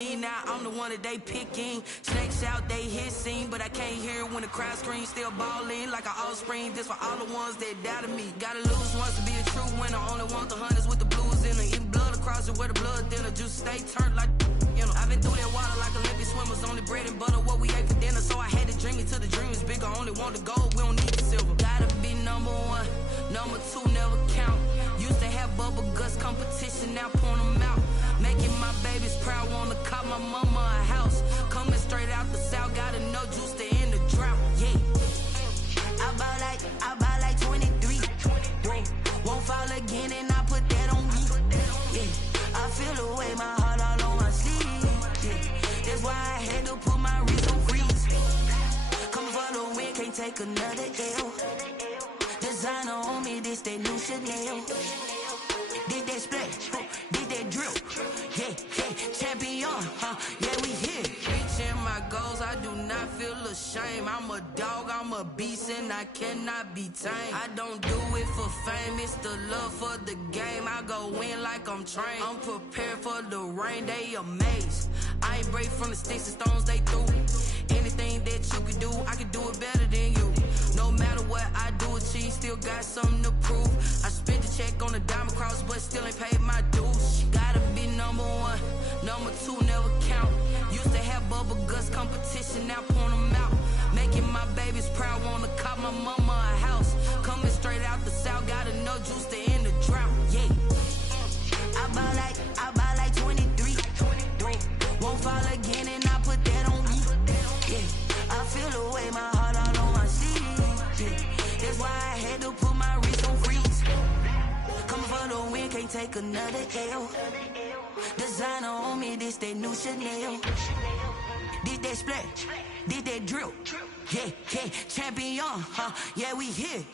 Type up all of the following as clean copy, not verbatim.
Now I'm the one that they picking. Snakes out, they hissing, but I can't hear when the crowd screams. Still balling like an offspring. This for all the ones that doubted me. Gotta lose once to be a true winner. Only want the hunters with the blues in it. Eating blood across it where the blood thinner. Juice stay turned like you know. I've been through that water like Olympic swimmers. Only bread and butter what we ate for dinner. So I had to dream it till the dream is bigger. Only want the gold, we don't need the silver. Gotta be number one, number two never count. Used to have bubble guts competition, now point them out. Making my babies proud, wanna cop my mama a house. Coming straight out the south, gotta know juice to end the drought. Yeah, I buy like 23. Won't fall again, and I put that on me. Yeah, I feel the way, my heart all on my sleeve. Yeah, that's why I had to put my wrist on freeze. Coming for the win, can't take another L. Designer on me, this that new Chanel. Did that splash, did that drill. Yeah, champion, yeah, we here. Reaching my goals, I do not feel ashamed. I'm a dog, I'm a beast, and I cannot be tamed. I don't do it for fame, it's the love for the game. I go in like I'm trained. I'm prepared for the rain, they amazed. I ain't break from the sticks and stones they threw. Anything that you could do, I can do it better than you. No matter what I do, achieve, still got something to prove. I spent the check on the diamond cross, but still ain't paid my dues. Gotta be number one, number two never count. Used to have bubble guts competition, now point them out. Making my babies proud, wanna cop my mama a house. Coming straight out the south, gotta know juice to end the drought. Yeah, I buy like 23. Won't fall again, and I put that on me. Yeah, I feel the way, my heart all on my sleeve. Yeah, that's why I had to put my wrist on freeze. Coming for the win, can't take another L. Designer on me, this that new Chanel. Did that splash, did that drill. Yeah, champion, yeah, we here.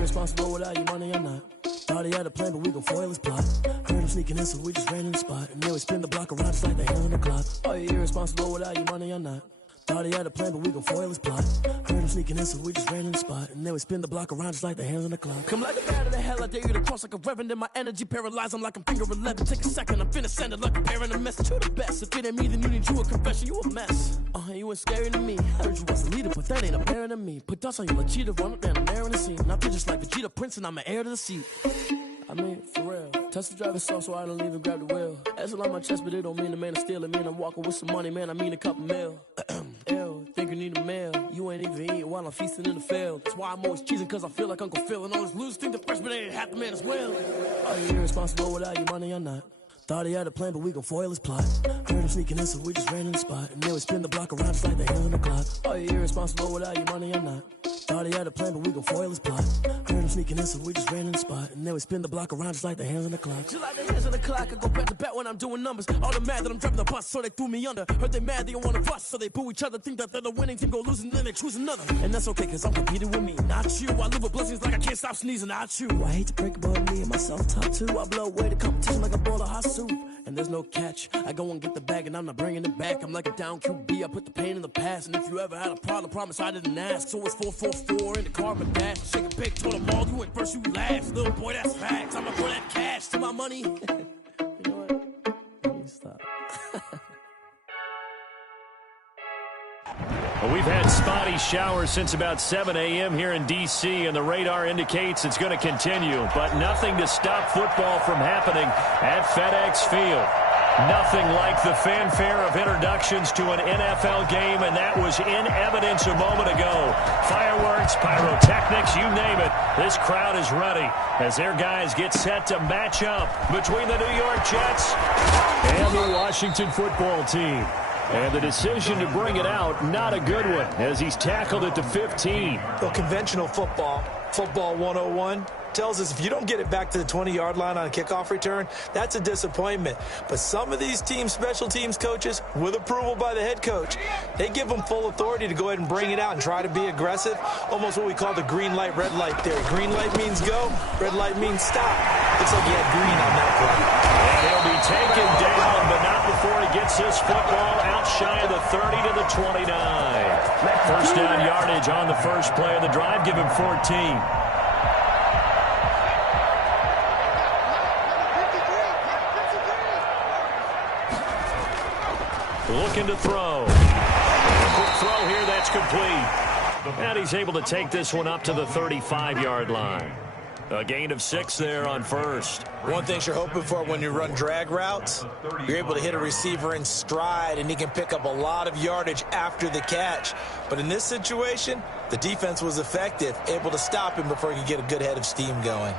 Responsible without your money or not. Thought he had a plan, but we gon' foil his plot. Heard him sneaking in, so we just ran in the spot. And then we spin the block around just like the hand on the clock. Are you irresponsible without your money or not? Thought he had a plan, but we gon' foil his plot. Heard him sneaking in, so we just ran in the spot. And then we spin the block around just like the hands on the clock. Come like a bat of the hell, I dare you to cross like a reverend. In my energy paralyzed, I'm like I'm finger 11. Take a second, I'm finna send it like a parent a message to the best. If it ain't me, then you need you a confession, you a mess. You ain't scary to me. Heard you was a leader, but that ain't apparent to me. Put dust on you like Cheetah, run up down, I'm there in the scene. I feel just like Vegeta Prince, and I'm an heir to the seat. I mean, for real. Touch the driver's soft so I don't even grab the wheel. That's on my chest, but it don't mean the man is stealing. Mean I'm walking with some money, man, I mean a couple mil. Ew, think you need a meal. You ain't even eating while I'm feasting in the field. That's why I'm always cheesing, cause I feel like Uncle Phil. And all those losers think the freshman ain't half the man as well. Are you irresponsible without your money or not? Thought he had a plan, but we gon' foil his plot. Heard him sneaking in, so we just ran in the spot. And then we spin the block around just like the hand on the clock. Are you irresponsible without your money or not? Thought he had a plan, but we gon' foil his plot. Heard him sneaking in, so we just ran in the spot. And then we spin the block around just like the hands on the clock. Just like the hands on the clock, I go back to back when I'm doing numbers. All the mad that I'm driving the bus, so they threw me under. Heard they mad, they don't wanna bust, so they boo each other. Think that they're the winning team, go losing, then they choose another. And that's okay, cause I'm competing with me, not you. I live with blessings like I can't stop sneezing, not you. I hate to break about me and my self-talk too. I blow away the competition like a bowl of hot soup. And there's no catch. I go and get the bag and I'm not bringing it back. I'm like a down QB, I put the pain in the past. And if you ever had a problem, promise I didn't ask. So it's 444 in the carbon dash. Shake a pick, told them all, you went first, you last. Little boy, that's facts. I'ma throw that cash to my money. You know what? Let me stop. Well, we've had spotty showers since about 7 a.m. here in D.C., and the radar indicates it's going to continue. But nothing to stop football from happening at FedEx Field. Nothing like the fanfare of introductions to an NFL game, and that was in evidence a moment ago. Fireworks, pyrotechnics, you name it. This crowd is ready as their guys get set to match up between the New York Jets and the Washington football team. And the decision to bring it out, not a good one, as he's tackled at the 15. Well, conventional football 101, tells us if you don't get it back to the 20-yard line on a kickoff return, that's a disappointment. But some of these teams, special teams coaches, with approval by the head coach, they give them full authority to go ahead and bring it out and try to be aggressive, almost what we call the green light, red light theory. Green light means go, red light means stop. Looks like he had green on that play. And he'll be taken down, but not before he gets this football out shy of the 30 to the 29. First down yardage on the first play of the drive. Give him 14. Looking to throw. Quick throw here, that's complete. And he's able to take this one up to the 35-yard line. A gain of 6 there on first. One thing you're hoping for when you run drag routes, you're able to hit a receiver in stride, and he can pick up a lot of yardage after the catch. But in this situation, the defense was effective, able to stop him before he could get a good head of steam going.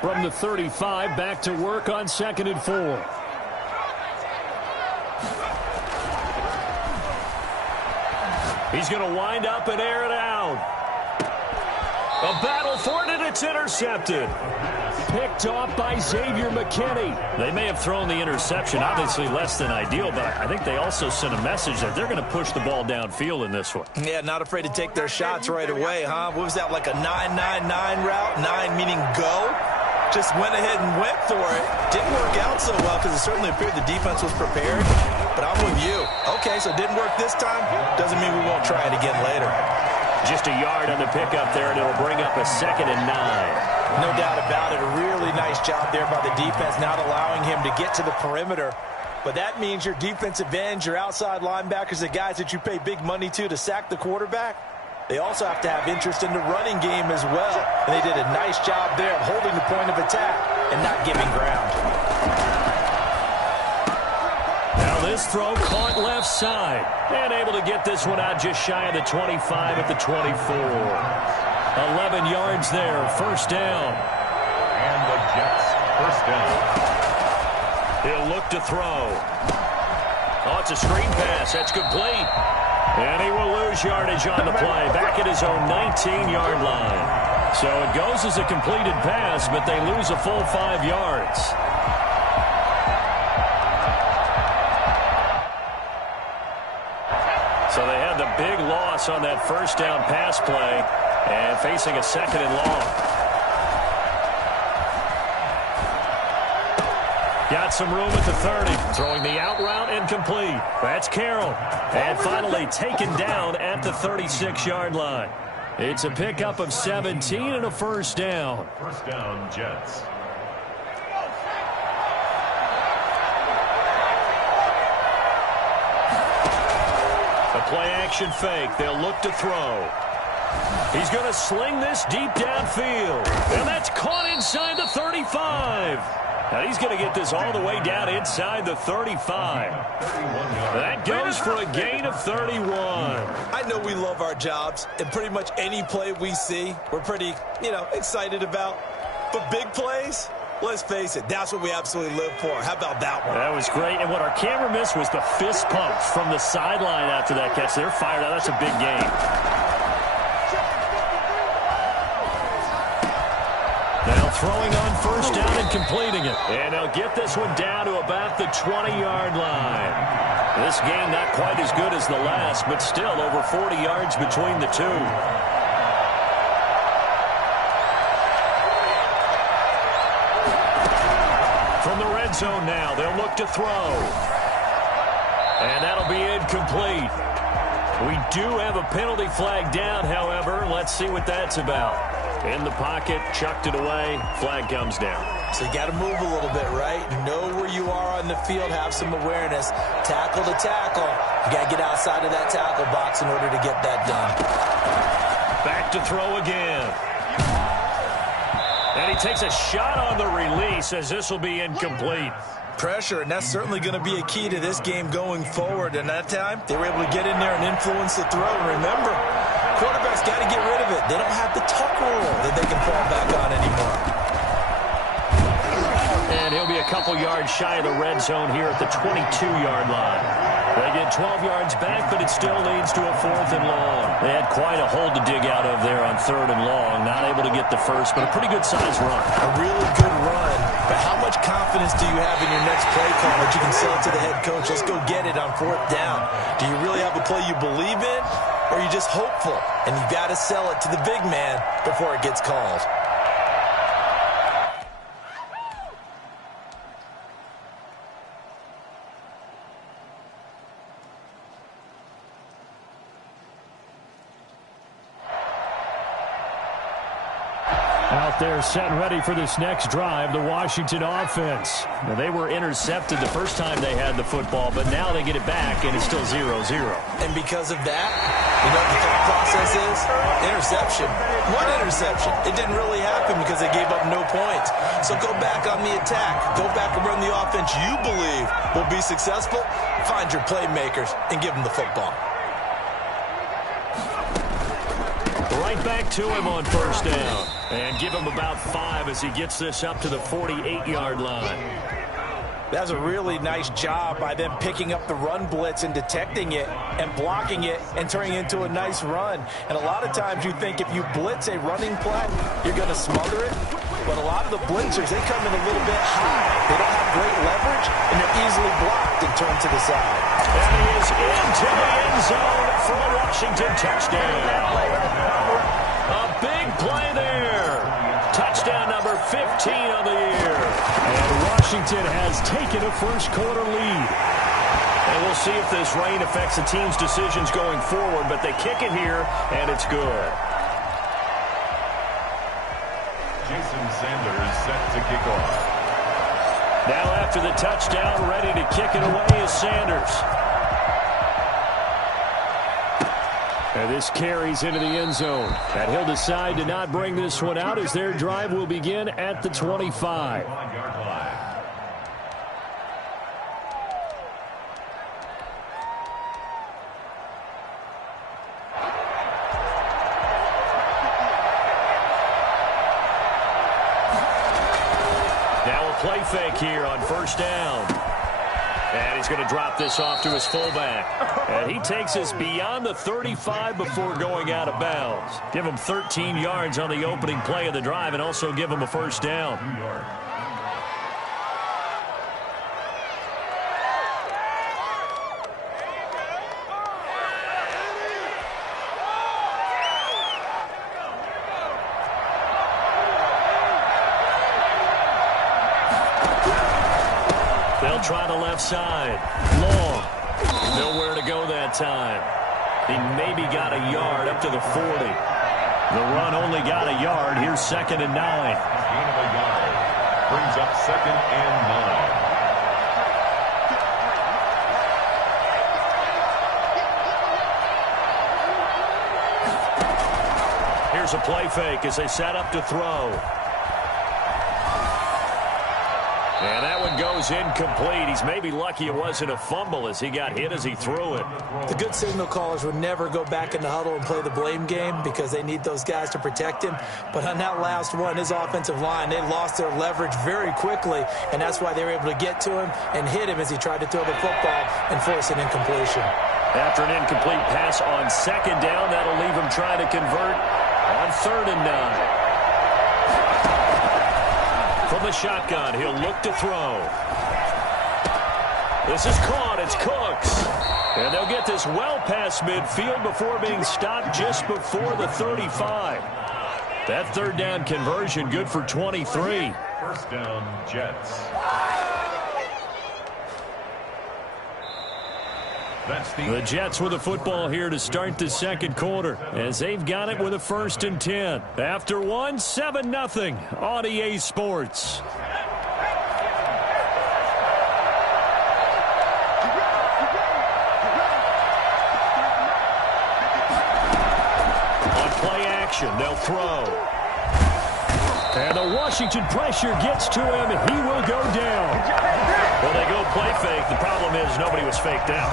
From the 35, back to work on 2nd and 4. He's going to wind up and air it out. A battle for it, and it's intercepted. Picked off by Xavier McKinney. They may have thrown the interception, obviously less than ideal, but I think they also sent a message that they're going to push the ball downfield in this one. Yeah, not afraid to take their shots right away, huh? What was that, like a 9-9-9 route? 9 meaning go? Just went ahead and went for it. Didn't work out so well because it certainly appeared the defense was prepared. But I'm with you. Okay, so it didn't work this time. Doesn't mean we won't try it again later. Just a yard on the pickup there, and it'll bring up a 2nd and 9. No doubt about it. A really nice job there by the defense, not allowing him to get to the perimeter. But that means your defensive ends, your outside linebackers, the guys that you pay big money to sack the quarterback, they also have to have interest in the running game as well. And they did a nice job there of holding the point of attack and not giving ground. Now this throw caught left side. And able to get this one out just shy of the 25 at the 24. 11 yards there, first down. And the Jets, first down. He'll look to throw. Oh, it's a screen pass. That's complete. And he will lose yardage on the play. Back at his own 19-yard line. So it goes as a completed pass, but they lose a full 5 yards. So they had the big loss on that first down pass play and facing a 2nd and long. Got some room at the 30. Throwing the out route incomplete. That's Carroll. And finally taken down at the 36-yard line. It's a pickup of 17 and a first down. First down, Jets. A play-action fake. They'll look to throw. He's going to sling this deep downfield. And that's caught inside the 35. Now he's going to get this all the way down inside the 35. That goes for a gain of 31. I know we love our jobs, and pretty much any play we see, we're pretty, excited about. But big plays, let's face it, that's what we absolutely live for. How about that one? That was great. And what our camera missed was the fist pumps from the sideline after that catch. They're fired out. That's a big game. Now throwing on first down and completing it. And they'll get this one down to about the 20-yard line. This game not quite as good as the last, but still over 40 yards between the two. From the red zone now, they'll look to throw. And that'll be incomplete. We do have a penalty flag down, however. Let's see what that's about. In the pocket, chucked it away, flag comes down. So you got to move a little bit, right? Know where you are on the field, have some awareness. Tackle to tackle. You got to get outside of that tackle box in order to get that done. Back to throw again. And he takes a shot on the release as this will be incomplete. Pressure, and that's certainly going to be a key to this game going forward. And that time, they were able to get in there and influence the throw. And remember, quarterbacks got to get rid of it. They don't have the tuck rule that they can fall back on anymore. And he'll be a couple yards shy of the red zone here at the 22-yard line. They get 12 yards back, but it still leads to a 4th and long. They had quite a hole to dig out of there on 3rd and long. Not able to get the first, but a pretty good-sized run. A really good run. But how much confidence do you have in your next play call that you can sell it to the head coach? Let's go get it on 4th down. Do you really have a play you believe in, or are you just hopeful? And you got to sell it to the big man before it gets called. Out there set and ready for this next drive, the Washington offense. Now, they were intercepted the first time they had the football, but now they get it back, and it's still 0-0. And because of that, you know what the thought process is? Interception. One interception. It didn't really happen because they gave up no points. So go back on the attack. Go back and run the offense you believe will be successful. Find your playmakers and give them the football. Right back to him on 1st down. And give him about 5 as he gets this up to the 48-yard line. That's a really nice job by them picking up the run blitz and detecting it and blocking it and turning it into a nice run. And a lot of times you think if you blitz a running play, you're going to smother it. But a lot of the blitzers, they come in a little bit high. They don't have great leverage, and they're easily blocked and turned to the side. And he is into the end zone for a Washington touchdown. A big play there. Touchdown number 15 on the year. And Washington has taken a first-quarter lead. And we'll see if this rain affects the team's decisions going forward, but they kick it here, and it's good. Jason Sanders set to kick off. Now after the touchdown, ready to kick it away is Sanders. And this carries into the end zone. And he'll decide to not bring this one out as their drive will begin at the 25. Now a play fake here on 1st down. And he's going to drop this off to his fullback. And he takes us beyond the 35 before going out of bounds. Give him 13 yards on the opening play of the drive and also give him a 1st down. They'll try the left side. Long. Nowhere to go that time. He maybe got a yard up to the 40. The run only got a yard. Here's 2nd and 9. Gain of a yard. Brings up 2nd and 9. Here's a play fake as they set up to throw. And that one goes incomplete. He's maybe lucky it wasn't a fumble as he got hit as he threw it. The good signal callers would never go back in the huddle and play the blame game because they need those guys to protect him. But on that last one, his offensive line, they lost their leverage very quickly, and that's why they were able to get to him and hit him as he tried to throw the football and force an incompletion. After an incomplete pass on 2nd down, that'll leave him trying to convert on 3rd and 9. From the shotgun, he'll look to throw. This is caught. It's Cooks. And they'll get this well past midfield before being stopped just before the 35. That 3rd down conversion good for 23. 1st down, Jets. The Jets with the football here to start the 2nd quarter as they've got it with a 1st and 10. After 7-0 on EA Sports. On play action, they'll throw. And the Washington pressure gets to him. He will go down. Well, they go play fake. The problem is nobody was faked out.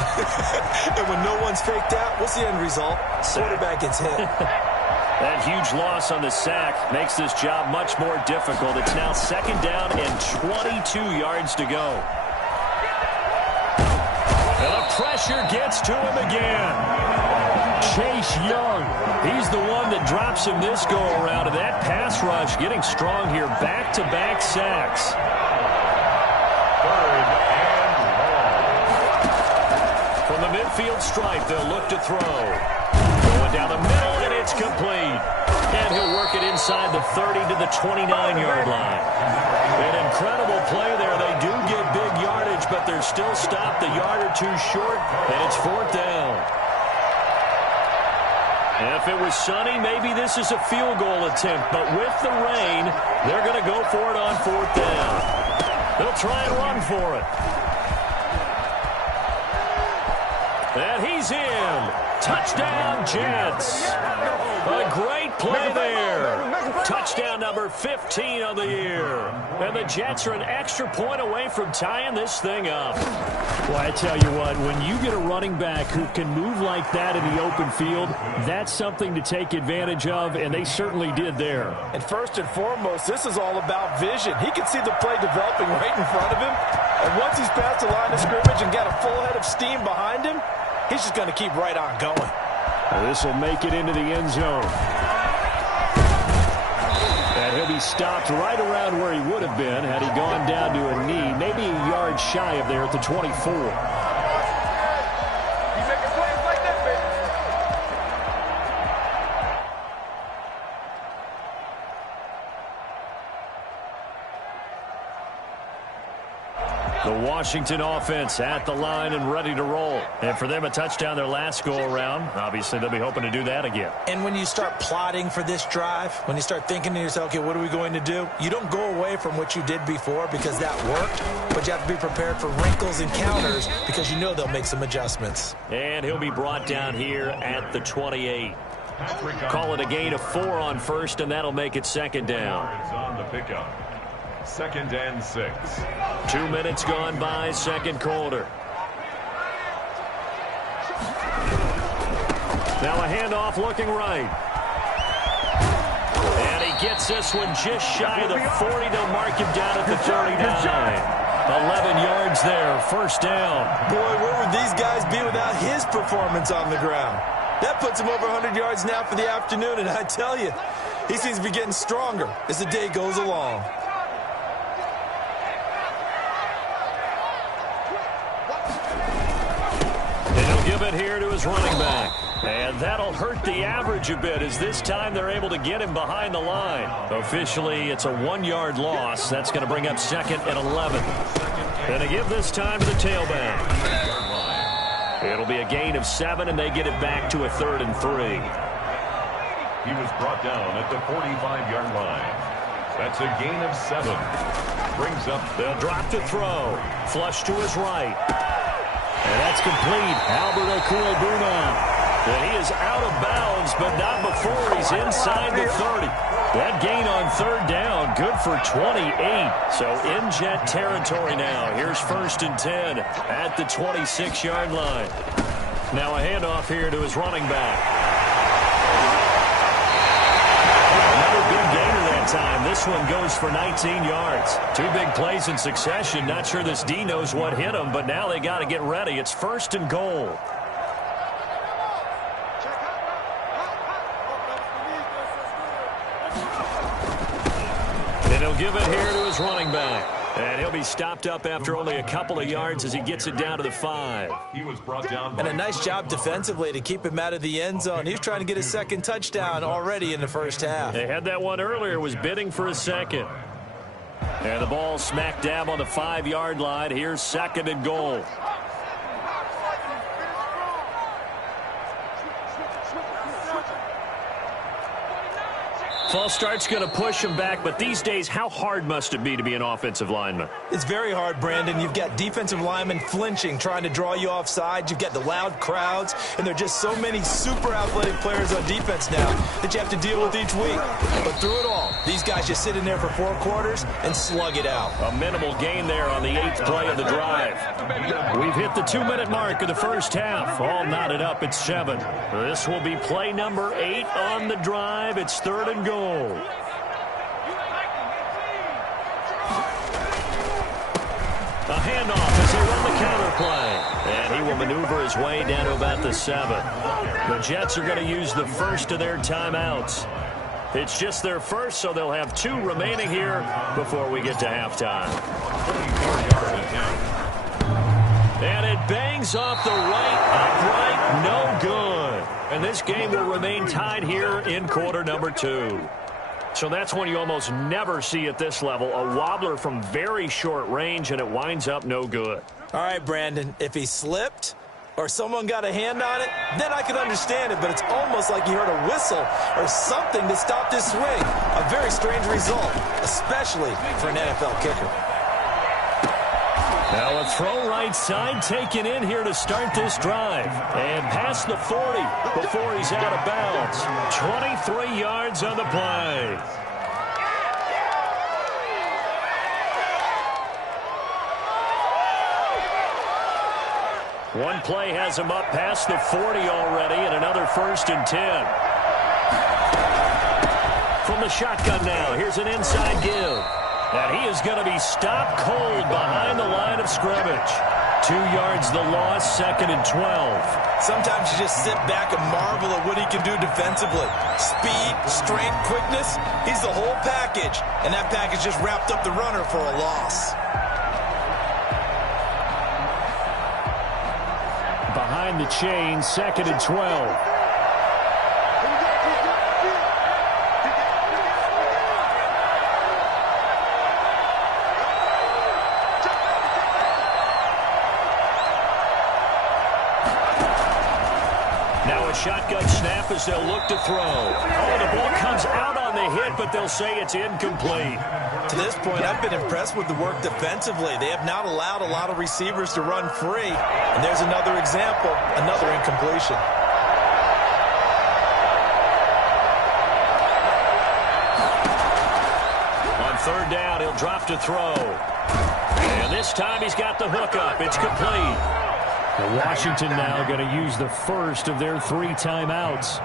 And when no one's faked out, what's the end result? Quarterback gets hit. That huge loss on the sack makes this job much more difficult. It's now 2nd down and 22 yards to go. And a pressure gets to him again. Chase Young, he's the one that drops him this go-around. And that pass rush getting strong here. Back-to-back sacks. Third and long. From the midfield stripe, they'll look to throw. Going down the middle, and it's complete. And he'll work it inside the 30 to the 29-yard line. An incredible play there. They do get big yardage, but they're still stopped a yard or two short, and it's 4th down. If it was sunny, maybe this is a field goal attempt, but with the rain, they're going to go for it on 4th down. They'll try and run for it. And he's in. Touchdown, Jets. A great play there. Touchdown number 15 of the year. And the Jets are an extra point away from tying this thing up. Well, I tell you what, when you get a running back who can move like that in the open field, that's something to take advantage of, and they certainly did there. And first and foremost, this is all about vision. He can see the play developing right in front of him. And once he's past the line of scrimmage and got a full head of steam behind him, he's just going to keep right on going. This will make it into the end zone. And he'll be stopped right around where he would have been had he gone down to a knee, maybe a yard shy of there at the 24. The Washington offense at the line and ready to roll. And for them, a touchdown their last go-around. Obviously, they'll be hoping to do that again. And when you start plotting for this drive, when you start thinking to yourself, okay, what are we going to do? You don't go away from what you did before because that worked, but you have to be prepared for wrinkles and counters because you know they'll make some adjustments. And he'll be brought down here at the 28. Call it a gain of 4 on first, and that'll make it 2nd down. On the pickup. 2nd and 6. 2 minutes gone by, second quarter. Now a handoff looking right. And he gets this one just shy of the 40. They'll mark him down at the 39. 11 yards there, 1st down. Boy, where would these guys be without his performance on the ground? That puts him over 100 yards now for the afternoon, and I tell you, he seems to be getting stronger as the day goes along. Give it here to his running back. And that'll hurt the average a bit as this time they're able to get him behind the line. Officially, it's a 1-yard loss. That's going to bring up 2nd and 11. And a give this time to the tailback. It'll be a gain of 7, and they get it back to a 3rd and 3. He was brought down at the 45-yard line. That's a gain of 7. Brings up. They'll drop to throw. Flush to his right. And that's complete. Albert Okwuegbunam. And he is out of bounds, but not before he's inside the 30. That gain on 3rd down, good for 28. So in Jet territory now. Here's 1st and 10 at the 26-yard line. Now a handoff here to his running back. Another big gainer that time. This one goes for 19 yards. 2 big plays in succession. Not sure this D knows what hit him, but now they got to get ready. It's 1st and goal. And he'll give it here to his running back. And he'll be stopped up after only a couple of yards as he gets it down to the 5. He was brought down. And a nice job defensively to keep him out of the end zone. He was trying to get his 2nd touchdown already in the 1st half. They had that one earlier, was bidding for a 2nd. And the ball smack dab on the 5-yard line. Here's 2nd and goal. False start's going to push him back, but these days, how hard must it be to be an offensive lineman? It's very hard, Brandon. You've got defensive linemen flinching, trying to draw you offside. You've got the loud crowds, and there are just so many super athletic players on defense now that you have to deal with each week. But through it all, these guys just sit in there for 4 quarters and slug it out. A minimal gain there on the 8th play of the drive. We've hit the 2-minute mark of the 1st half. All knotted up at 7. This will be play number 8 on the drive. It's 3rd and goal. A handoff as they run the counter play. And he will maneuver his way down to about the 7. The Jets are going to use the first of their timeouts. It's just their first, so they'll have 2 remaining here before we get to halftime. And it bangs off the right upright, no good. And this game will remain tied here in quarter number 2. So that's one you almost never see at this level. A wobbler from very short range, and it winds up no good. All right, Brandon, if he slipped or someone got a hand on it, then I could understand it, but it's almost like he heard a whistle or something that stopped his swing. A very strange result, especially for an NFL kicker. Now a throw right side taken in here to start this drive. And past the 40 before he's out of bounds. 23 yards on the play. One play has him up past the 40 already, and another 1st and 10. From the shotgun now, here's an inside give. And he is going to be stopped cold behind the line of scrimmage. 2 yards the loss, 2nd and 12. Sometimes you just sit back and marvel at what he can do defensively. Speed, strength, quickness, he's the whole package. And that package just wrapped up the runner for a loss. Behind the chain, 2nd and 12. Shotgun snap as they'll look to throw. Oh, the ball comes out on the hit, but they'll say it's incomplete. To this point, I've been impressed with the work defensively. They have not allowed a lot of receivers to run free. And there's another example, another incompletion. On 3rd down, he'll drop to throw. And this time he's got the hook up. It's complete. Washington now going to use the first of their 3 timeouts.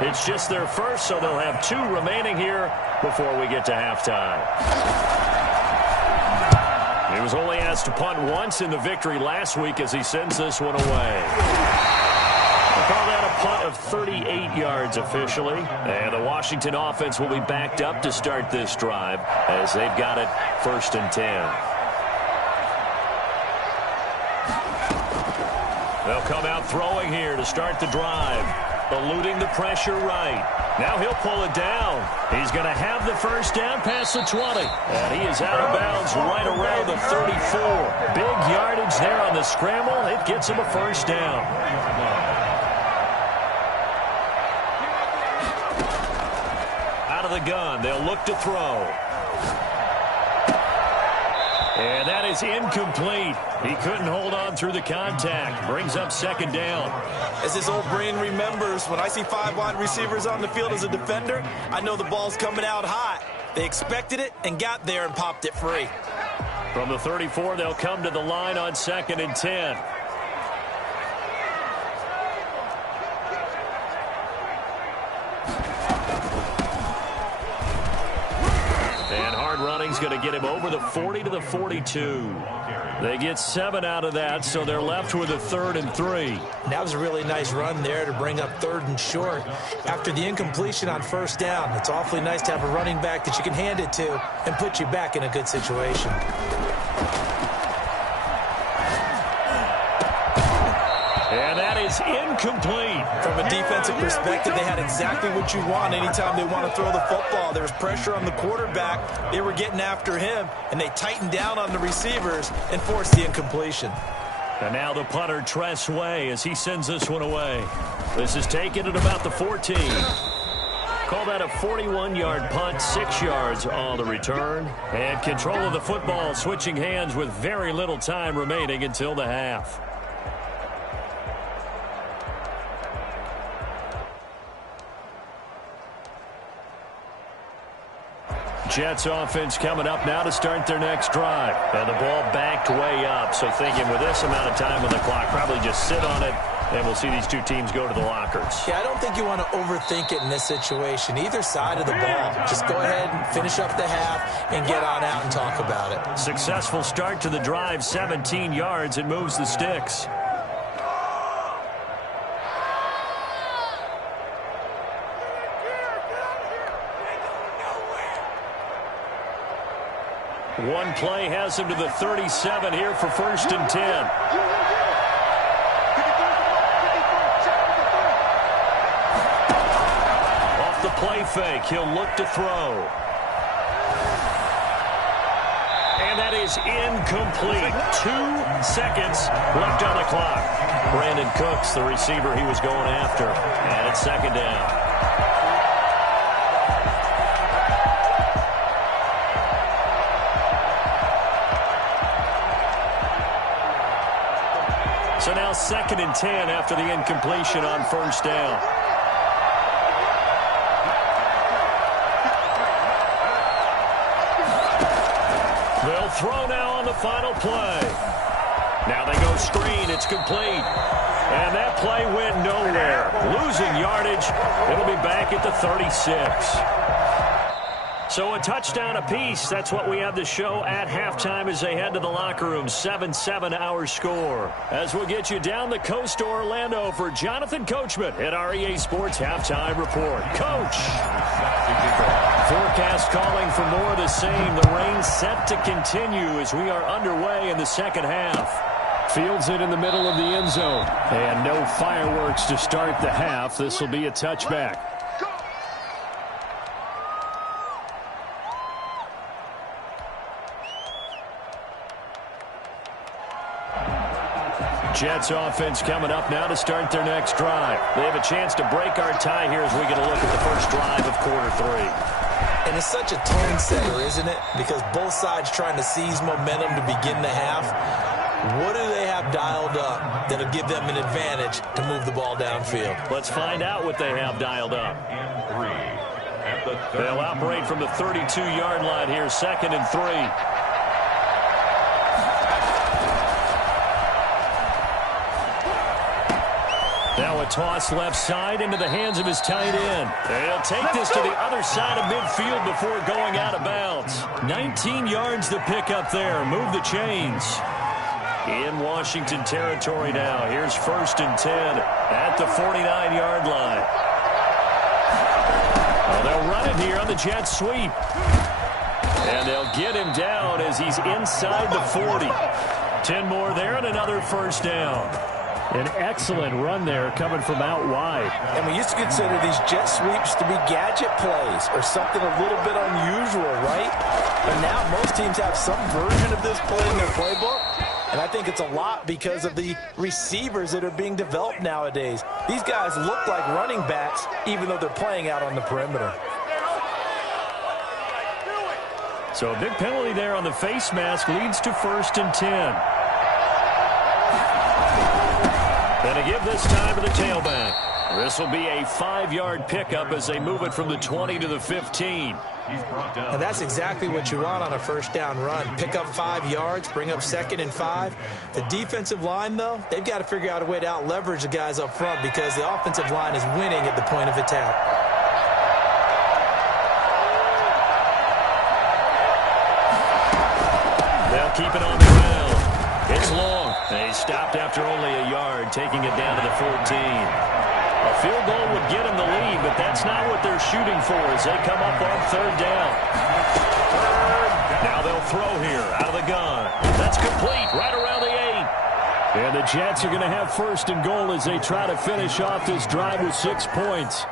It's just their first, so they'll have 2 remaining here before we get to halftime. He was only asked to punt once in the victory last week as he sends this one away. We'll call that a punt of 38 yards officially. And the Washington offense will be backed up to start this drive as they've got it 1st and 10. They'll come out throwing here to start the drive. Eluding the pressure right. Now he'll pull it down. He's going to have the first down past the 20. And he is out of bounds right around the 34. Big yardage there on the scramble. It gets him a first down. Out of the gun. They'll look to throw. And that is incomplete. He couldn't hold on through the contact. Brings up 2nd down. As his old brain remembers, when I see 5 wide receivers on the field as a defender, I know the ball's coming out hot. They expected it and got there and popped it free. From the 34, they'll come to the line on 2nd and 10. Running's going to get him over the 40 to the 42. They get 7 out of that, so they're left with a 3rd and 3. That was a really nice run there to bring up 3rd and short. After the incompletion on 1st down, it's awfully nice to have a running back that you can hand it to and put you back in a good situation. And that is incomplete. From a defensive perspective, they had exactly what you want anytime they want to throw the football. There was pressure on the quarterback. They were getting after him, and they tightened down on the receivers and forced the incompletion. And now the punter, Tress Way, as he sends this one away. This is taken at about the 14. Call that a 41-yard punt, 6 yards on the return. And control of the football, switching hands with very little time remaining until the half. Jets offense coming up now to start their next drive. And the ball backed way up. So thinking with this amount of time on the clock, probably just sit on it, and we'll see these 2 teams go to the lockers. Yeah, I don't think you want to overthink it in this situation. Either side of the ball. Just go ahead and finish up the half and get on out and talk about it. Successful start to the drive, 17 yards. It moves the sticks. One play has him to the 37 here for 1st and 10. Off the play fake, he'll look to throw. And that is incomplete. 2 seconds left on the clock. Brandon Cooks, the receiver he was going after. And it's 2nd down. So now 2nd and 10 after the incompletion on 1st down. They'll throw now on the final play. Now they go screen. It's complete. And that play went nowhere. Losing yardage. It'll be back at the 36. So a touchdown apiece. That's what we have to show at halftime as they head to the locker room. 7-7 our score. As we'll get you down the coast to Orlando for Jonathan Coachman at our EA Sports Halftime Report. Coach! Forecast calling for more of the same. The rain set to continue as we are underway in the 2nd half. Fields it in the middle of the end zone. And no fireworks to start the half. This will be a touchback. Jets offense coming up now to start their next drive. They have a chance to break our tie here as we get a look at the first drive of quarter 3. And it's such a tone setter, isn't it? Because both sides trying to seize momentum to begin the half. What do they have dialed up that'll give them an advantage to move the ball downfield? Let's find out what they have dialed up. They'll operate from the 32-yard line here, 2nd and 3. Now a toss left side into the hands of his tight end. They'll take this to the other side of midfield before going out of bounds. 19 yards to pick up there. Move the chains. In Washington territory now. Here's 1st and 10 at the 49-yard line. Well, they'll run it here on the jet sweep. And they'll get him down as he's inside the 40. 10 more there and another 1st down. An excellent run there coming from out wide. And we used to consider these jet sweeps to be gadget plays or something a little bit unusual, right? But now most teams have some version of this play in their playbook. And I think it's a lot because of the receivers that are being developed nowadays. These guys look like running backs even though they're playing out on the perimeter. So a big penalty there on the face mask leads to 1st and 10. Going to give this time to the tailback. This will be a 5-yard pickup as they move it from the 20 to the 15. And that's exactly what you want on a 1st down run. Pick up 5 yards, bring up 2nd and 5. The defensive line, though, they've got to figure out a way to out-leverage the guys up front because the offensive line is winning at the point of attack. They'll keep it on the ground. It's long. They stopped after only a yard, taking it down to the 14. A field goal would get them the lead, but that's not what they're shooting for as they come up on 3rd down. Now they'll throw here out of the gun. That's complete right around the 8. And the Jets are going to have 1st and goal as they try to finish off this drive with 6 points.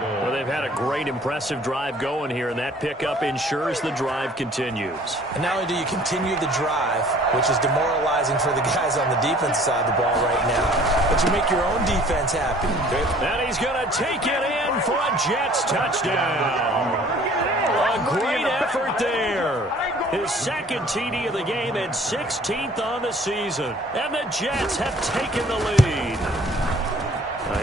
Well, they've had a great, impressive drive going here, and that pickup ensures the drive continues. And not only do you continue the drive, which is demoralizing for the guys on the defense side of the ball right now, but you make your own defense happy. And he's going to take it in for a Jets touchdown. A great effort there. His 2nd TD of the game and 16th on the season. And the Jets have taken the lead.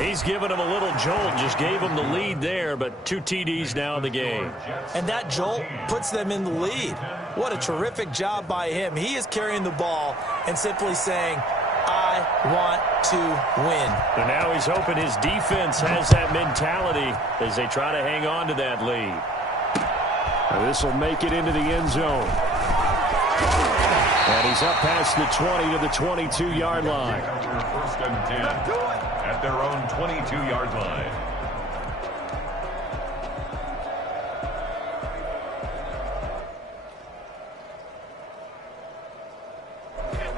He's given him a little jolt, just gave him the lead there, but 2 TDs now in the game. And that jolt puts them in the lead. What a terrific job by him. He is carrying the ball and simply saying, I want to win. And now he's hoping his defense has that mentality as they try to hang on to that lead. This will make it into the end zone. And he's up past the 20 to the 22-yard line. 1st and 10 at their own 22-yard line.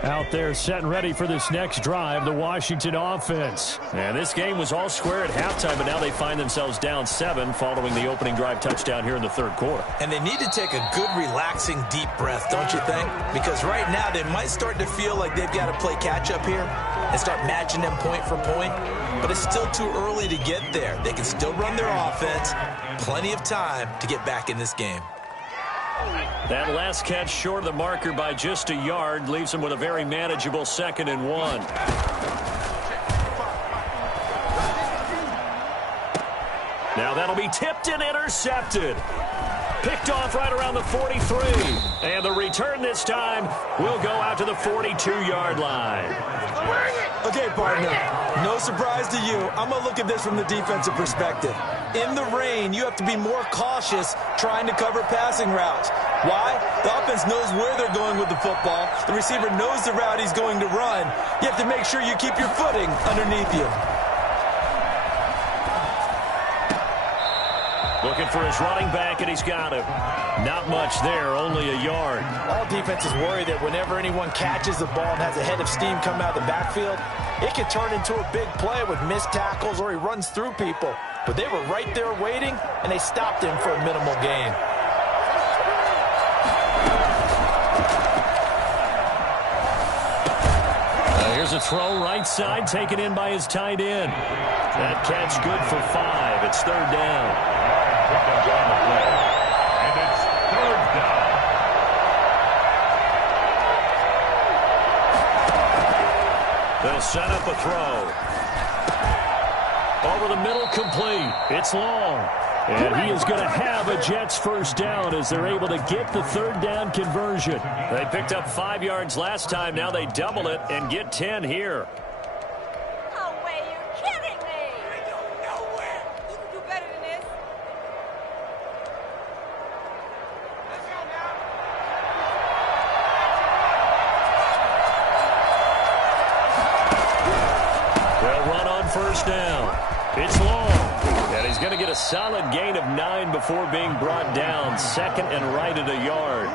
Out there set and ready for this next drive, the Washington offense. And this game was all square at halftime, but now they find themselves down 7 following the opening drive touchdown here in the third quarter. And they need to take a good, relaxing, deep breath, don't you think? Because right now they might start to feel like they've got to play catch-up here and start matching them point for point. But it's still too early to get there. They can still run their offense. Plenty of time to get back in this game. That last catch short of the marker by just a yard leaves him with a very manageable 2nd and 1. Now that'll be tipped and intercepted. Picked off right around the 43. And the return this time will go out to the 42-yard line. Okay, partner, no surprise to you. I'm going to look at this from the defensive perspective. In the rain, you have to be more cautious trying to cover passing routes. Why? The offense knows where they're going with the football. The receiver knows the route he's going to run. You have to make sure you keep your footing underneath you. Looking for his running back, and he's got him. Not much there, only a yard. All defenses worry that whenever anyone catches the ball and has a head of steam coming out of the backfield, it can turn into a big play with missed tackles or he runs through people. But they were right there waiting, and they stopped him for a minimal gain. Here's a throw right side, taken in by his tight end. That catch good for 5. It's 3rd down. And it's 3rd down. They'll set up a throw. Over the middle, complete. It's long. And he is going to have a Jets 1st down as they're able to get the 3rd down conversion. They picked up 5 yards last time. Now they double it and get 10 here. No way, you're kidding me. I don't know where. You can do better than this. Let's go now. They'll run on 1st down. It's long. And he's going to get a solid gain of 9 before being brought down. 2nd and right at a yard.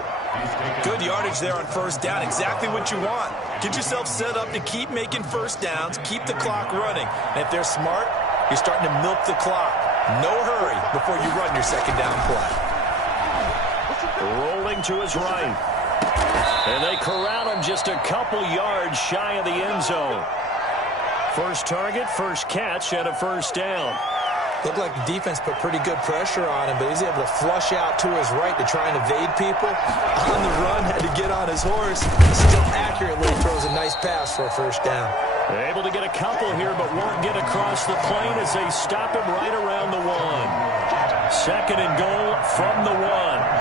Good yardage there on 1st down. Exactly what you want. Get yourself set up to keep making 1st downs, keep the clock running. And if they're smart, you're starting to milk the clock. No hurry before you run your 2nd down play. Rolling to his right. And they corral him just a couple yards shy of the end zone. First target, first catch, and a 1st down. Looked like the defense put pretty good pressure on him, but he's able to flush out to his right to try and evade people. On the run, had to get on his horse. Still accurately throws a nice pass for a 1st down. They're able to get a couple here, but won't get across the plane as they stop him right around the 1. 2nd and goal from the 1.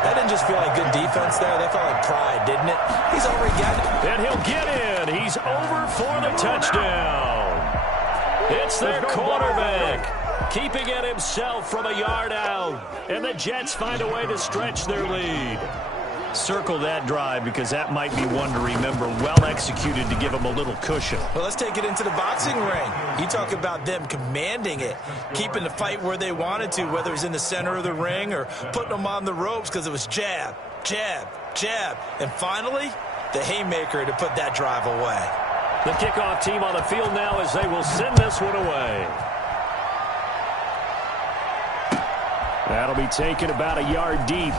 That didn't just feel like good defense there. That felt like pride, didn't it? He's already got it. And he'll get in. He's over for the touchdown. It's their quarterback, keeping it himself from a yard out. And the Jets find a way to stretch their lead. Circle that drive because that might be one to remember. Well executed to give them a little cushion. Well, let's take it into the boxing ring. You talk about them commanding it, keeping the fight where they wanted to, whether it was in the center of the ring or putting them on the ropes because it was jab, jab, jab. And finally, the haymaker to put that drive away. The kickoff team on the field now as they will send this one away. That'll be taken about a yard deep.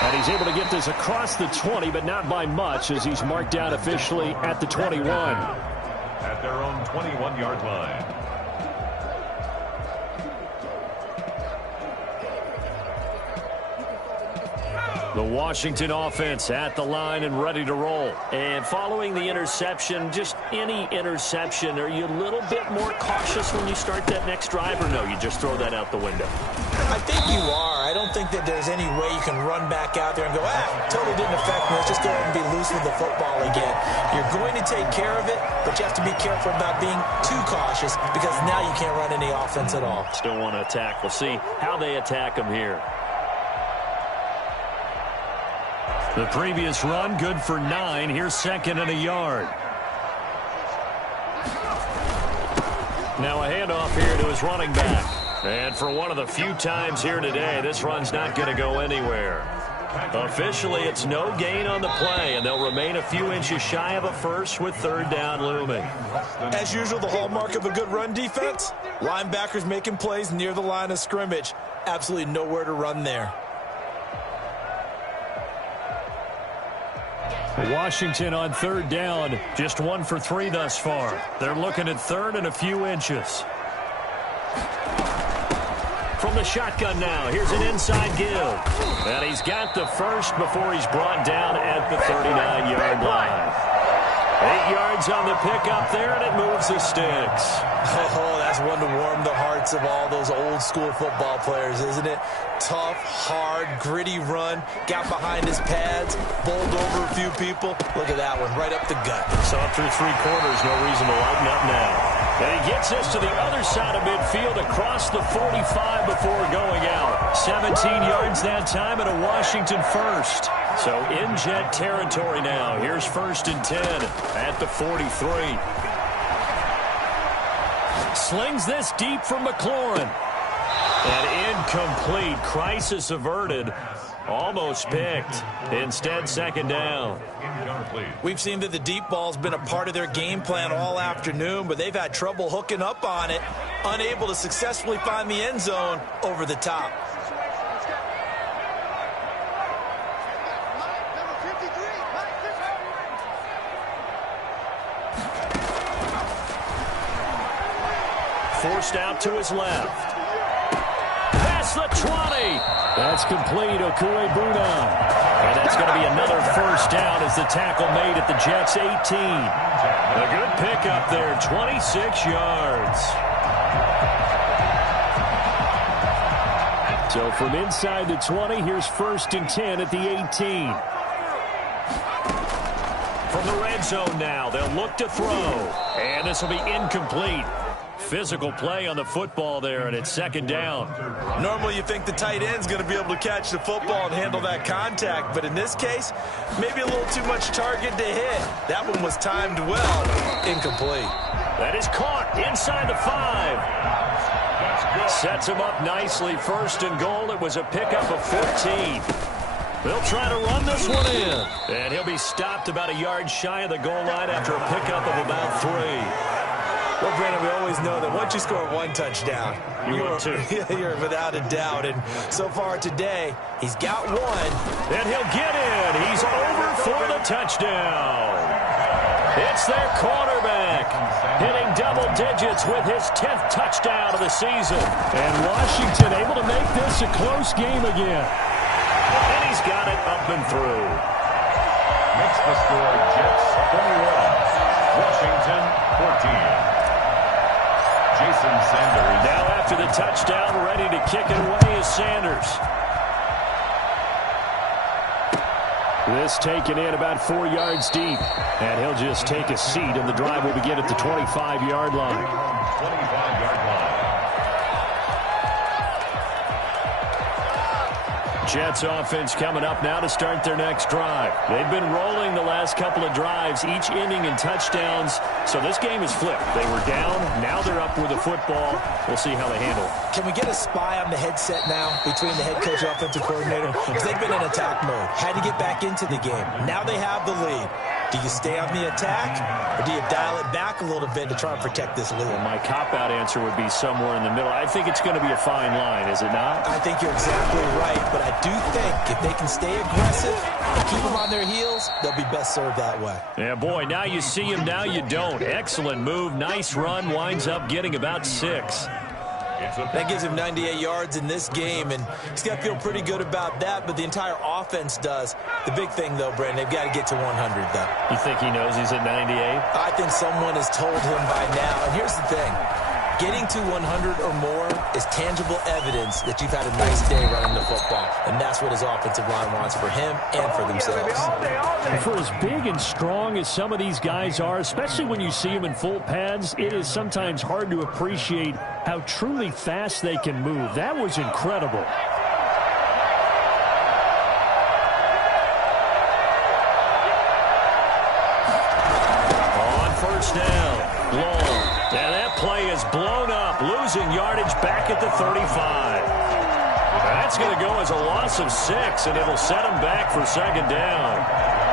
And he's able to get this across the 20, but not by much as he's marked down officially at the 21. At their own 21-yard line. The Washington offense at the line and ready to roll. And following the interception, just any interception, are you a little bit more cautious when you start that next drive, or no, you just throw that out the window? I think you are. I don't think that there's any way you can run back out there and go, totally didn't affect me. Let's just go ahead and be loose with the football again. You're going to take care of it, but you have to be careful about being too cautious because now you can't run any offense at all. Still want to attack. We'll see how they attack them here. The previous run, good for 9. Here's 2nd and a yard. Now a handoff here to his running back. And for one of the few times here today, this run's not going to go anywhere. Officially, it's no gain on the play, and they'll remain a few inches shy of a first with third down looming. As usual, the hallmark of a good run defense, linebackers making plays near the line of scrimmage. Absolutely nowhere to run there. Washington on third down, just 1 for 3 thus far. They're looking at third and a few inches. From the shotgun now, here's an inside give. And he's got the first before he's brought down at the 39-yard line. 8 yards on the pickup there, and it moves the sticks. Oh, that's one to warm the hearts of all those old-school football players, isn't it? Tough, hard, gritty run, got behind his pads, bowled over a few people. Look at that one, right up the gut. Saw it through 3 quarters, no reason to lighten up now. And he gets us to the other side of midfield across the 45 before going out. 17 yards that time and a Washington first. So in Jet territory now. Here's 1st and 10 at the 43. Slings this deep from McLaurin. And incomplete. Crisis averted. Almost picked. Instead, 2nd down. We've seen that the deep ball's been a part of their game plan all afternoon, but they've had trouble hooking up on it, unable to successfully find the end zone over the top. Forced out to his left. Past the 20. That's complete, Okuegbunam. And that's going to be another first down as the tackle made at the Jets' 18. A good pickup there, 26 yards. So from inside the 20, here's 1st and 10 at the 18. From the red zone now, they'll look to throw. And this will be incomplete. Physical play on the football there, and it's 2nd down. Normally you think the tight end's going to be able to catch the football and handle that contact, but in this case, maybe a little too much target to hit. That one was timed well. Incomplete. That is caught inside the 5. Sets him up nicely. 1st and goal. It was a pickup of 14. They'll try to run this one in. And he'll be stopped about a yard shy of the goal line after a pickup of about 3. Well, Brandon, we always know that once you score 1 touchdown, you're without a doubt. And so far today, he's got 1. And he'll get in. He's over for the touchdown. It's their quarterback, hitting double digits with his 10th touchdown of the season. And Washington able to make this a close game again. And he's got it up and through. Makes the score Jets 21, Washington 14. Jason Sanders. Now after the touchdown, ready to kick it away is Sanders. This taken in about 4 yards deep. And he'll just take a seat, and the drive will begin at the 25-yard line. 25-yard line. Jets offense coming up now to start their next drive. They've been rolling the last couple of drives, each ending in touchdowns. So this game is flipped. They were down. Now they're up with the football. We'll see how they handle it. Can we get a spy on the headset now between the head coach and offensive coordinator? Because they've been in attack mode. Had to get back into the game. Now they have the lead. Do you stay on the attack, or do you dial it back a little bit to try and protect this lead? Well, my cop-out answer would be somewhere in the middle. I think it's going to be a fine line, is it not? I think you're exactly right, but I do think if they can stay aggressive and keep them on their heels, they'll be best served that way. Yeah, boy, now you see him, now you don't. Excellent move, nice run, winds up getting about 6. That gives him 98 yards in this game, and he's got to feel pretty good about that, but the entire offense does. The big thing, though, Brandon, they've got to get to 100, though. You think he knows he's at 98? I think someone has told him by now. And here's the thing. Getting to 100 or more is tangible evidence that you've had a nice day running the football, and that's what his offensive line wants for him and for themselves. For as big and strong as some of these guys are, especially when you see them in full pads, it is sometimes hard to appreciate how truly fast they can move. That was incredible. On 1st down, long. And that play is blown up, losing yardage back at the 35. that's going to go as a loss of 6, and it'll set them back for second down.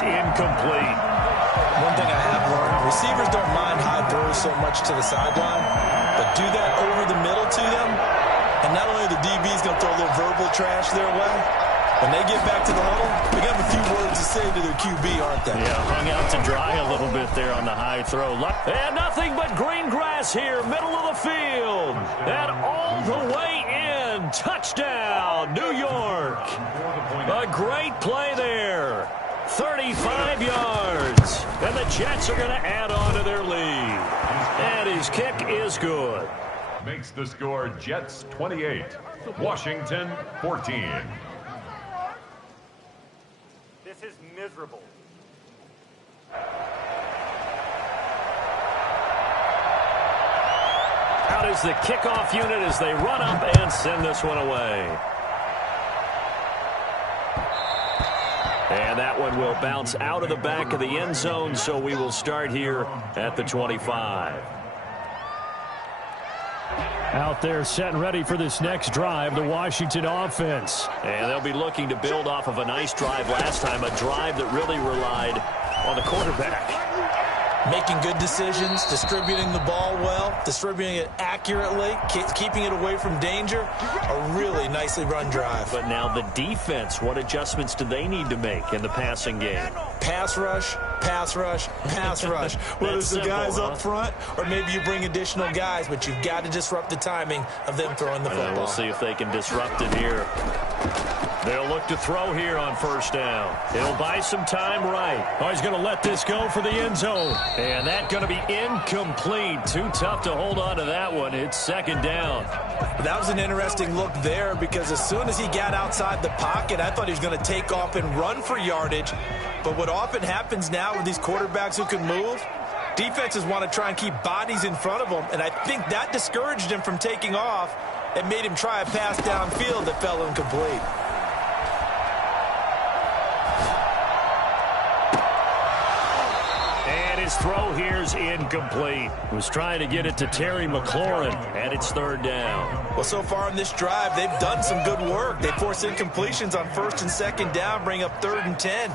Incomplete. One thing I have learned, receivers don't mind high throws so much to the sideline, but do that over the middle to them, and not only the DB's going to throw a little verbal trash their way, when they get back to the huddle, they got a few words to say to their QB, aren't they? Yeah, hung out to dry a little bit there on the high throw. And nothing but green grass here, middle of the field. And all the way in. Touchdown, New York. A great play there. 35 yards. And the Jets are going to add on to their lead. And his kick is good. Makes the score Jets 28, Washington 14. This is miserable. Out is the kickoff unit as they run up and send this one away. And that one will bounce out of the back of the end zone, so we will start here at the 25. Out there set and ready for this next drive, the Washington offense. And they'll be looking to build off of a nice drive last time, a drive that really relied on the quarterback. Making good decisions, distributing the ball well, distributing it accurately, keeping it away from danger. A really nicely run drive. But now the defense, what adjustments do they need to make in the passing game? Pass rush, pass rush, pass rush. Whether it's the guys up front or maybe you bring additional guys, but you've got to disrupt the timing of them throwing the football. We'll see if they can disrupt it here. They'll look to throw here on first down. It'll buy some time right. Oh, he's going to let this go for the end zone. And that's going to be incomplete. Too tough to hold on to that one. It's second down. That was an interesting look there because as soon as he got outside the pocket, I thought he was going to take off and run for yardage. But what often happens now with these quarterbacks who can move, defenses want to try and keep bodies in front of them. And I think that discouraged him from taking off and made him try a pass downfield that fell incomplete. His throw here's incomplete. Was trying to get it to Terry McLaurin, and it's third down. Well, so far in this drive, they've done some good work. They force incompletions on first and second down, bring up 3rd and 10.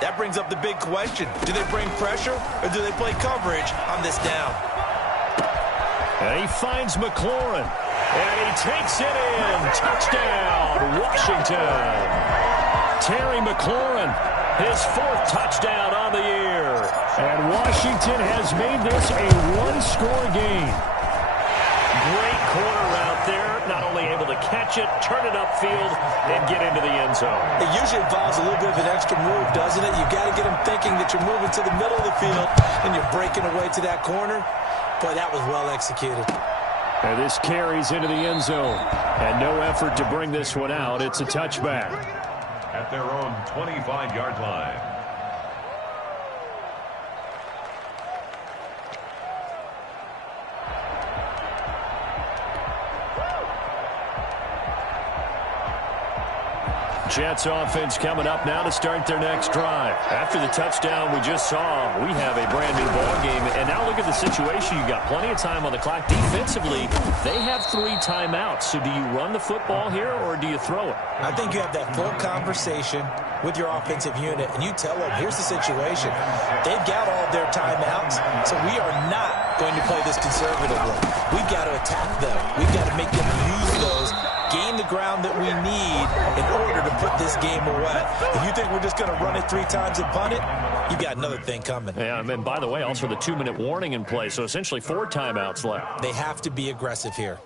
That brings up the big question. Do they bring pressure, or do they play coverage on this down? And he finds McLaurin, and he takes it in. Touchdown, Washington. Terry McLaurin, his 4th touchdown on the year. And Washington has made this a one-score game. Great corner route there. Not only able to catch it, turn it upfield, and get into the end zone. It usually involves a little bit of an extra move, doesn't it? You've got to get them thinking that you're moving to the middle of the field and you're breaking away to that corner. Boy, that was well executed. And this carries into the end zone. And no effort to bring this one out. It's a touchback. At their own 25-yard line. Jets offense coming up now to start their next drive. After the touchdown we just saw, we have a brand new ball game. And now look at the situation. You've got plenty of time on the clock. Defensively, they have 3 timeouts. So do you run the football here or do you throw it? I think you have that full conversation with your offensive unit, and you tell them, here's the situation. They've got all of their timeouts, so we are not going to play this conservatively. We've got to attack them. We've got to make them use those, gain the ground that we need in order to put this game away. If you think we're just going to run it 3 times and punt it, you've got another thing coming. Yeah, and by the way, also the 2-minute warning in play, so essentially 4 timeouts left. They have to be aggressive here.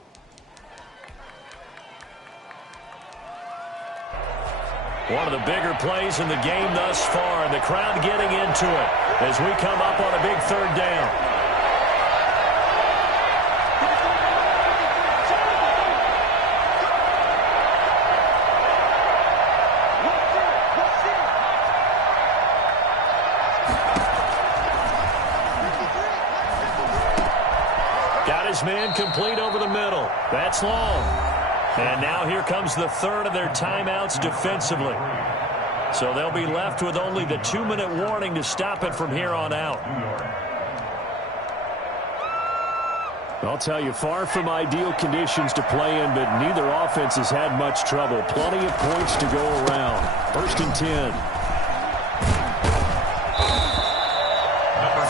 One of the bigger plays in the game thus far, and the crowd getting into it as we come up on a big 3rd down. Got his man complete over the middle. That's long. And now here comes the third of their timeouts defensively. So they'll be left with only the 2-minute warning to stop it from here on out. I'll tell you, far from ideal conditions to play in, but neither offense has had much trouble. Plenty of points to go around. 1st and 10.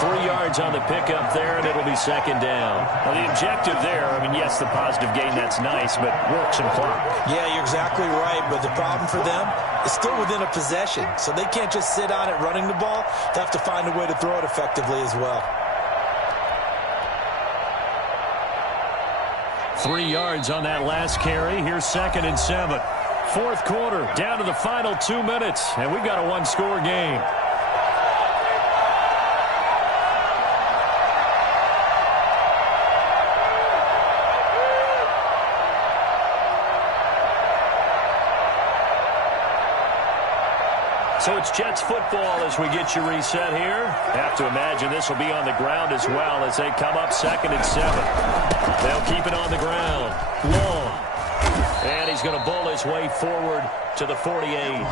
3 yards on the pickup there, and it'll be 2nd down. Now, the objective there, I mean, yes, the positive gain, that's nice, but work some clock. Yeah, you're exactly right, but the problem for them is still within a possession, so they can't just sit on it running the ball. They have to find a way to throw it effectively as well. 3 yards on that last carry. Here's 2nd and 7. 4th quarter, down to the final 2 minutes, and we've got a one-score game. So it's Jets football as we get you reset here. Have to imagine this will be on the ground as well as they come up 2nd and 7. They'll keep it on the ground. Long. And he's going to bowl his way forward to the 48.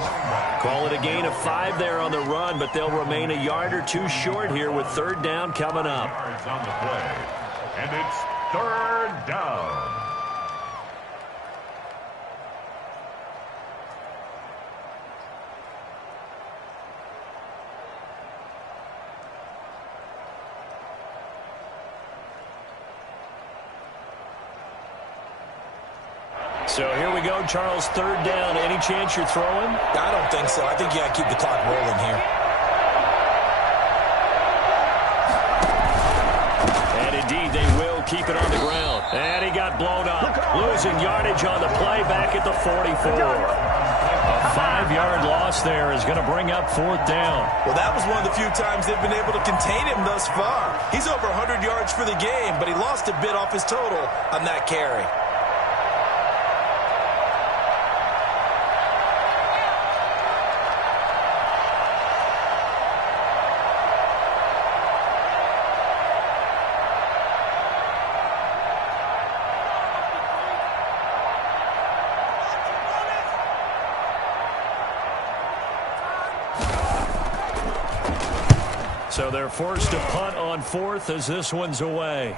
Call it a gain of 5 there on the run, but they'll remain a yard or 2 short here with 3rd down coming up. Yards on the play. And it's 3rd down. So here we go, Charles, 3rd down. Any chance you're throwing? I don't think so. I think you got to keep the clock rolling here. And indeed, they will keep it on the ground. And he got blown up. Losing yardage on the play back at the 44. A 5-yard loss there is going to bring up 4th down. Well, that was one of the few times they've been able to contain him thus far. He's over 100 yards for the game, but he lost a bit off his total on that carry. So they're forced to punt on 4th as this one's away.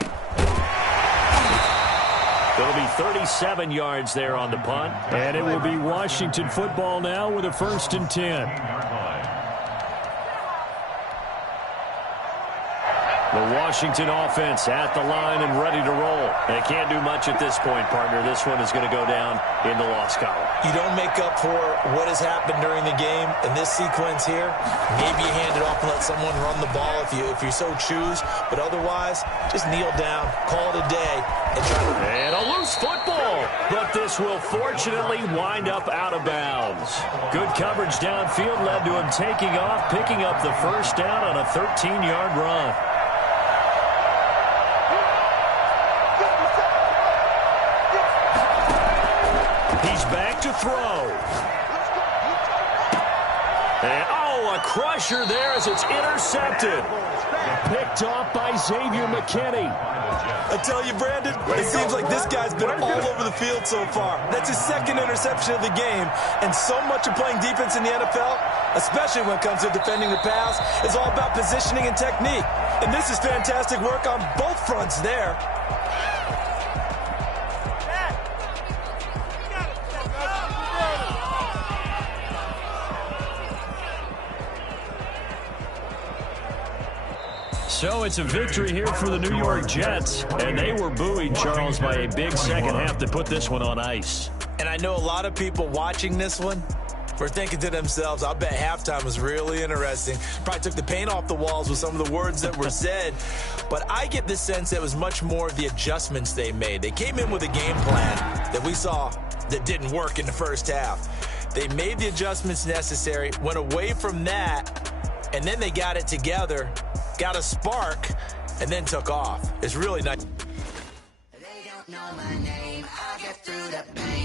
It'll be 37 yards there on the punt. And it will be Washington football now with a 1st and 10. The Washington offense at the line and ready to roll. They can't do much at this point, partner. This one is going to go down in the loss column. You don't make up for what has happened during the game in this sequence here. Maybe you hand it off and let someone run the ball if you so choose. But otherwise, just kneel down, call it a day, and try to... And a loose football. But this will fortunately wind up out of bounds. Good coverage downfield led to him taking off, picking up the 1st down on a 13-yard run. He's back to throw. And, a crusher there as it's intercepted. Picked off by Xavier McKinney. I tell you, Brandon, it seems like this guy's been all over the field so far. That's his 2nd interception of the game. And so much of playing defense in the NFL, especially when it comes to defending the pass, is all about positioning and technique. And this is fantastic work on both fronts there. So it's a victory here for the New York Jets, and they were buoyed, Charles, by a big second half to put this one on ice. And I know a lot of people watching this one were thinking to themselves, I bet halftime was really interesting. Probably took the paint off the walls with some of the words that were said. But I get the sense that it was much more of the adjustments they made. They came in with a game plan that we saw that didn't work in the first half. They made the adjustments necessary, went away from that, and then they got it together, got a spark, and then took off. It's really nice. They don't know my name. I'll get through the pain.